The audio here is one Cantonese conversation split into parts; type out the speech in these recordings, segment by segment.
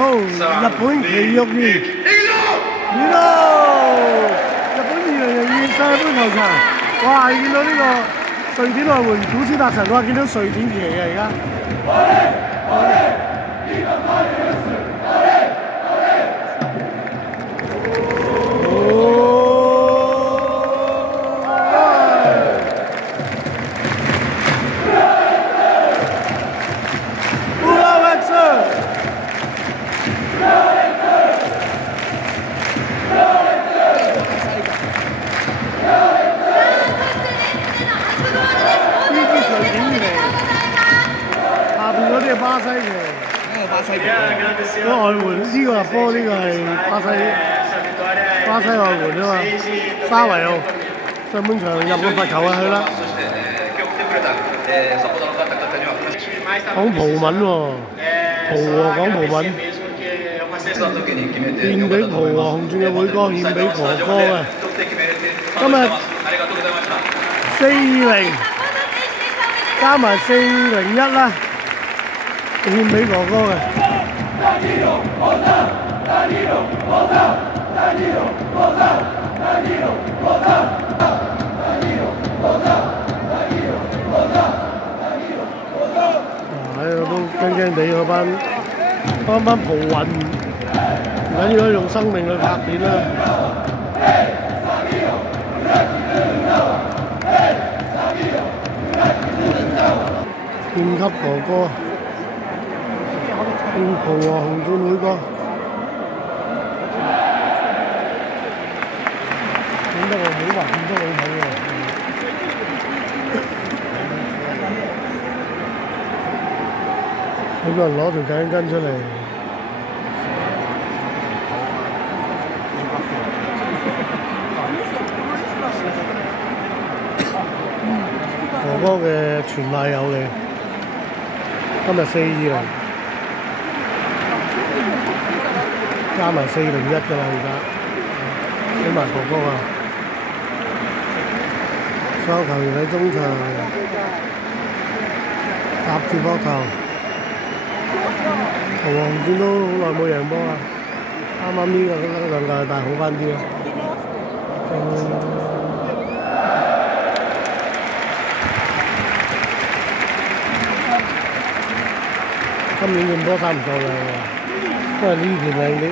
好，日本奇玉園，呢度日本2002世界盃球場，哇！見到呢個瑞典外援古斯達臣，哇！見到瑞典旗嘅而家。巴西嘅，巴西嘅，個外援呢個入波，呢個係巴西外援啊嘛，沙維奧上半場入個罰球啊，去啦。講葡文喎，講葡文，獻俾葡和紅鑽嘅會歌，獻俾哥哥嘅。今日4-0加埋4-01啦。獻俾哥哥嘅。喺度都驚驚地嗰班葡運，唔緊要用生命去拍片啦。獻給哥哥。葡和紅鑽會歌，點得我冇話咁多老土喎！好多人攞條頸巾出嚟，哥哥嘅全賴有你，今日4-20。加埋4-01㗎啦，而家俾埋哥哥啊！所有球員喺中場搭住膊頭，葡紅鑽都好耐冇贏波啦，啱呢兩個禮拜好翻啲啊！今年贏波差唔多啦，因為呢件靚啲。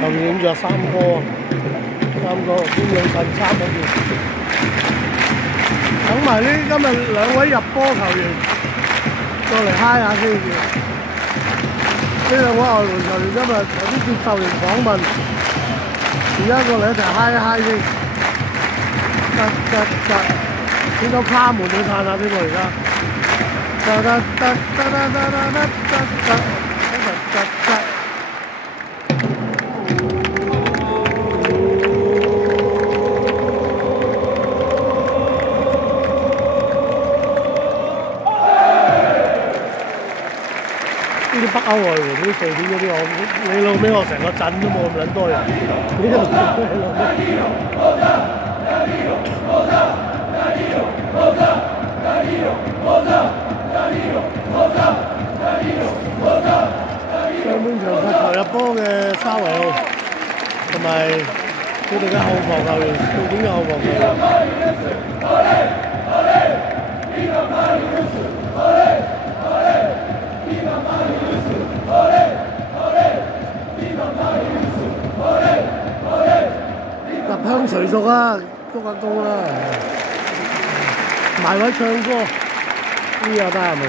後面影咗3個，邊兩份衫嗰邊。等埋呢今日2位入波球員過嚟嗨下先。呢2位外援球員今日有啲接受完訪問，而家過嚟一齊嗨一嗨先。點解卡門去嘆下添喎而家？呢啲北歐外援，啲瑞典嗰啲你老尾我成個鎮都冇咁撚多人。上半場罰球入波嘅沙維奧，同埋佢哋嘅後防球員，瑞典嘅後防球員。入鄉隨俗啊，鞠下躬啦，埋位唱歌，呢個得係咪？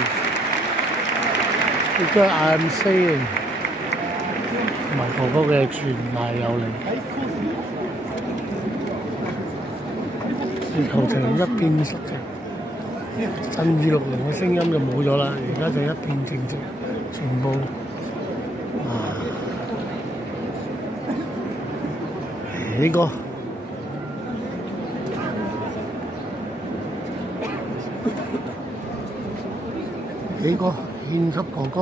佢叫 I'm saying， 同埋哥哥嘅全賴有你。球場一片肅靜，震耳欲聾嘅聲音就冇咗啦，而家就一片靜寂，全部呢個。呢個獻給哥哥。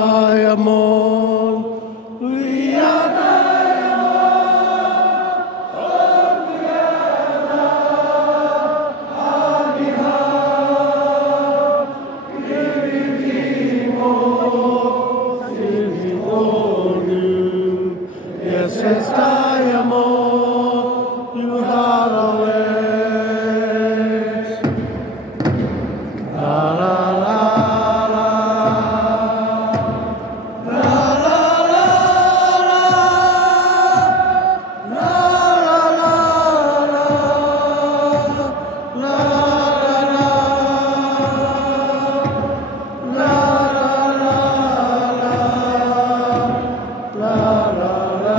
Diamond, we are yes, it's diamond, you are always. La la la la, la la la la, la la la la,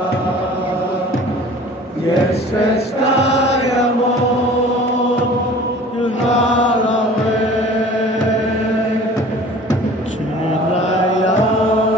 la yes, it's diamond, you are away. Tonight only,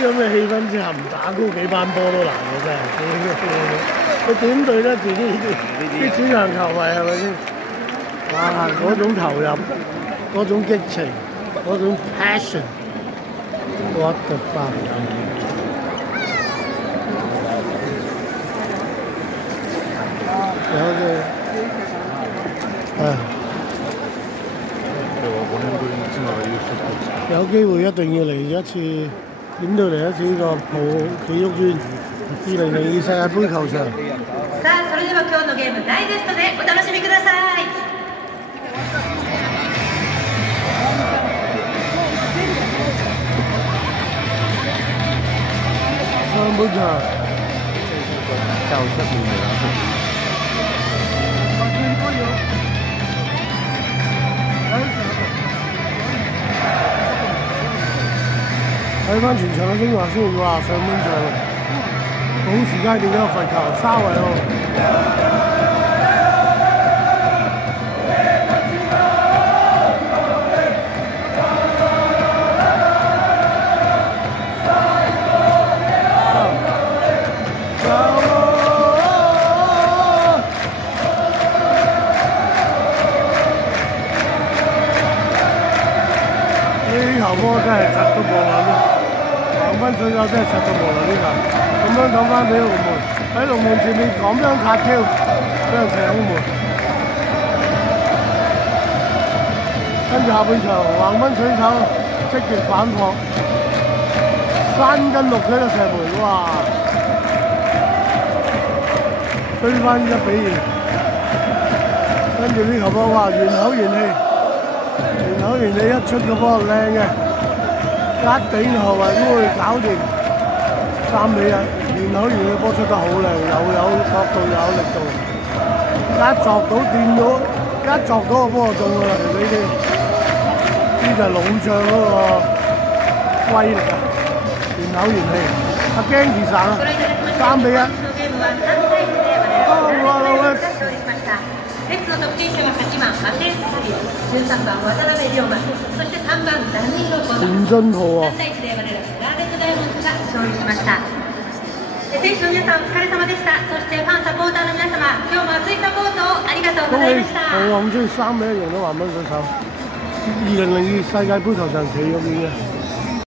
咁嘅氣氛之下，唔打高幾班波都難嘅真係。佢點對得住啲主場球迷係咪先？哇！嗰種投入，嗰種激情，嗰種 passion，what the fuck！ 有機會一定要嚟一次，點到嚟一次呢個體育圈2002世界盃球場。さあ、それでは今日のゲームダイジェストでお楽しみください。上半場就出面嚟啦。睇翻全場嘅精華先，哇！上半場補時階段嘅罰球，沙維奧。呢球波真係窒到無論啦！黃斌水手真係窒到無論呢球，咁樣講翻俾龍門喺龍門前面咁樣卡 Q， 俾人搶門。跟住下半場橫濱水手積極反撲，3斤6嘅一個射門，哇！追翻1比2，跟住呢球波哇，元口元氣。元口元氣一出個波靚嘅，一頂後衞都會搞掂3比1。元口元氣波出得好靚，有角度有力度，一作到掂到，一作到個波就中㗎啦！呢啲就係老將嗰個威力啊！元口元氣，阿驚其實啊，3比1。レッズの得点手は8番マテンスリ、13番渡辺龍馬、そして3番ダニーロコナ。3対1で我らガーレットダイヤモンドが勝利しました。選手の皆さんお疲れ様でした。そしてファンサポーターの皆様、今日も熱いサポートをありがとうございました。我好中意3比1贏到橫濱水手，2002世界盃球場企嗰邊嘅。